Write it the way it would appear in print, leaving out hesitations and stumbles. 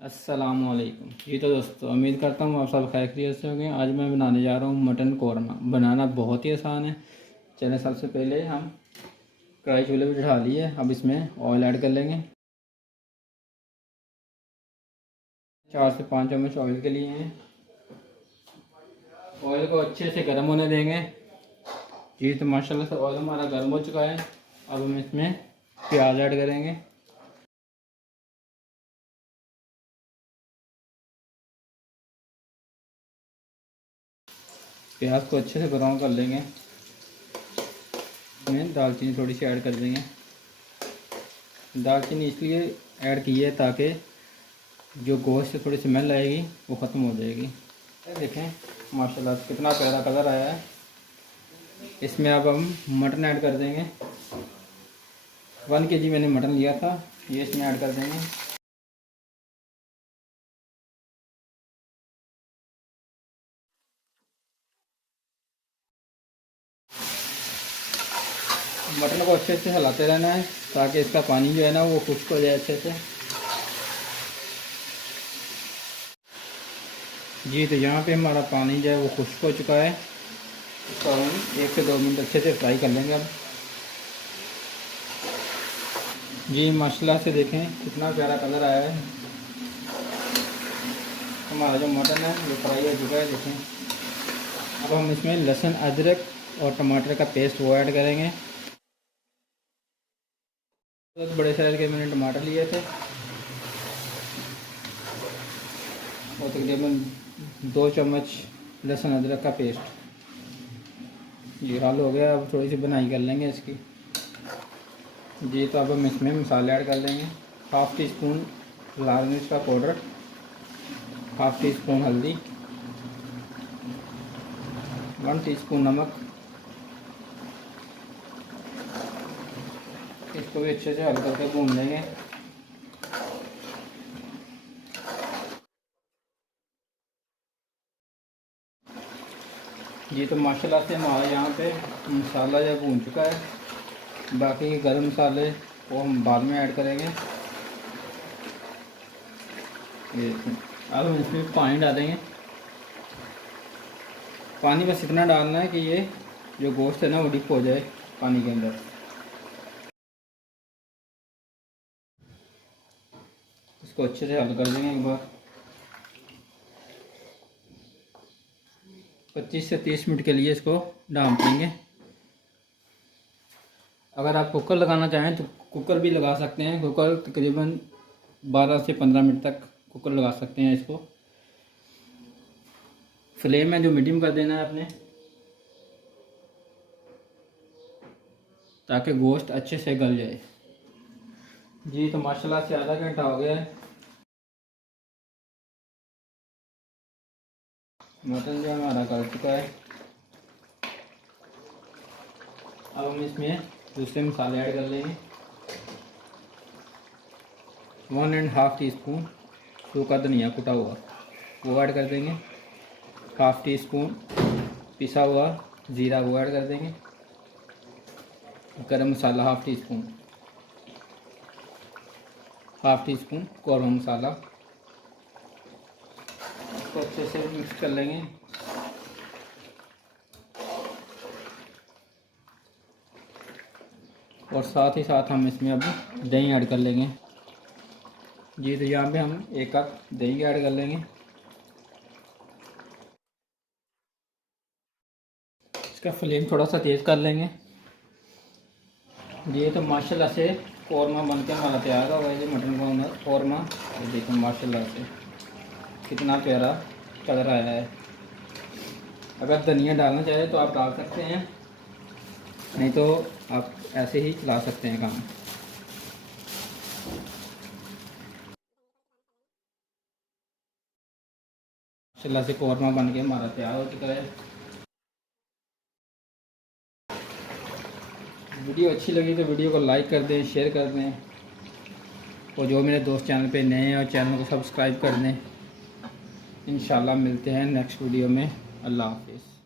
अस्सलामुअलैकुम। जी तो दोस्तों, उम्मीद करता हूँ आप सब खैरियत से होंगे। आज मैं बनाने जा रहा हूँ मटन कौरमा। बनाना बहुत ही आसान है। चलिए, सबसे पहले हम कढ़ाई चूल्हे पर चढ़ा लिए। अब इसमें ऑयल ऐड कर लेंगे। 4 से 5 चम्मच ऑयल के लिए हैं। ऑयल को अच्छे से गर्म होने देंगे। जी तो माशाल्लाह से ऑयल हमारा गर्म हो चुका है। अब हम इसमें प्याज ऐड करेंगे। प्याज को अच्छे से ब्राउन कर लेंगे। इसमें दालचीनी थोड़ी सी ऐड कर देंगे। दालचीनी इसलिए ऐड की है ताकि जो गोश्त से थोड़ी स्मेल आएगी वो ख़त्म हो जाएगी। देखें माशाल्लाह कितना प्यारा कलर आया है। इसमें अब हम मटन ऐड कर देंगे। 1 kg मैंने मटन लिया था, ये इसमें ऐड कर देंगे। मटन को अच्छे से हिलाते रहना है ताकि इसका पानी जो है ना वो खुश्क हो जाए अच्छे से। जी तो यहाँ पे हमारा पानी जो है वो खुश्क हो चुका है। इसको हम 1 से 2 मिनट अच्छे से फ्राई कर लेंगे। अब जी माशाल्लाह से देखें कितना प्यारा कलर आया है। हमारा जो मटन है वो फ्राई हो चुका है। देखें अब हम इसमें लहसुन, अदरक और टमाटर का पेस्ट वो ऐड करेंगे। तो बड़े साइज के मैंने टमाटर लिए थे और तकरीबन 2 चम्मच लहसुन अदरक का पेस्ट। ये हाल हो गया। अब थोड़ी सी बनाई कर लेंगे इसकी। जी तो अब हम इसमें मसाले ऐड कर लेंगे। 1/2 टीस्पून लाल मिर्च का पाउडर, 1/2 टीस्पून हल्दी, 1 टीस्पून नमक। इसको भी अच्छे से हल्का करके भून लेंगे। जी तो माशाल्लाह से हमारे यहाँ पे मसाला जो भून चुका है। बाकी के गरम मसाले वो हम बाद में ऐड करेंगे। ये अब हम इसमें पानी डालेंगे। पानी बस इतना डालना है कि ये जो गोश्त है ना वो डिप हो जाए पानी के अंदर। इसको अच्छे से हल कर देंगे एक बार। 25 से 30 मिनट के लिए इसको ढाँप देंगे। अगर आप कुकर लगाना चाहें तो कुकर भी लगा सकते हैं। कुकर तकरीबन 12 से 15 मिनट तक कुकर लगा सकते हैं। इसको फ्लेम में जो मीडियम कर देना है अपने, ताकि गोश्त अच्छे से गल जाए। जी तो माशाल्लाह से आधा घंटा हो गया है। मटन जो हमारा गल चुका है। अब हम इसमें दूसरे मसाले ऐड कर लेंगे। 1.5 टीस्पून सूखा धनिया कुटा हुआ वो ऐड कर देंगे। 1/2 टीस्पून पिसा हुआ ज़ीरा वो ऐड कर देंगे। गरम मसाला 1/2 टीस्पून, 1/2 टीस्पून कौरमा मसाला। इसको अच्छे से मिक्स कर लेंगे। और साथ ही साथ हम इसमें अब दही ऐड कर लेंगे। जी तो यहाँ पे हम 1 कप दही ऐड कर लेंगे। इसका फ्लेम थोड़ा सा तेज़ कर लेंगे। ये तो माशाल्लाह से कौरमा बन के हमारा तैयार होगा। ये मटन कौरमा देखो माशाल्लाह से कितना प्यारा कलर आया है। अगर धनिया डालना चाहे तो आप डाल सकते हैं, नहीं तो आप ऐसे ही चला सकते हैं काम। माशाल्लाह से कौरमा बन के हमारा तैयार हो चुका है। वीडियो अच्छी लगी तो वीडियो को लाइक कर दें, शेयर कर दें। और जो मेरे दोस्त चैनल पे नए हैं और चैनल को सब्सक्राइब कर दें। इंशाल्लाह मिलते हैं नेक्स्ट वीडियो में। अल्लाह हाफिज़।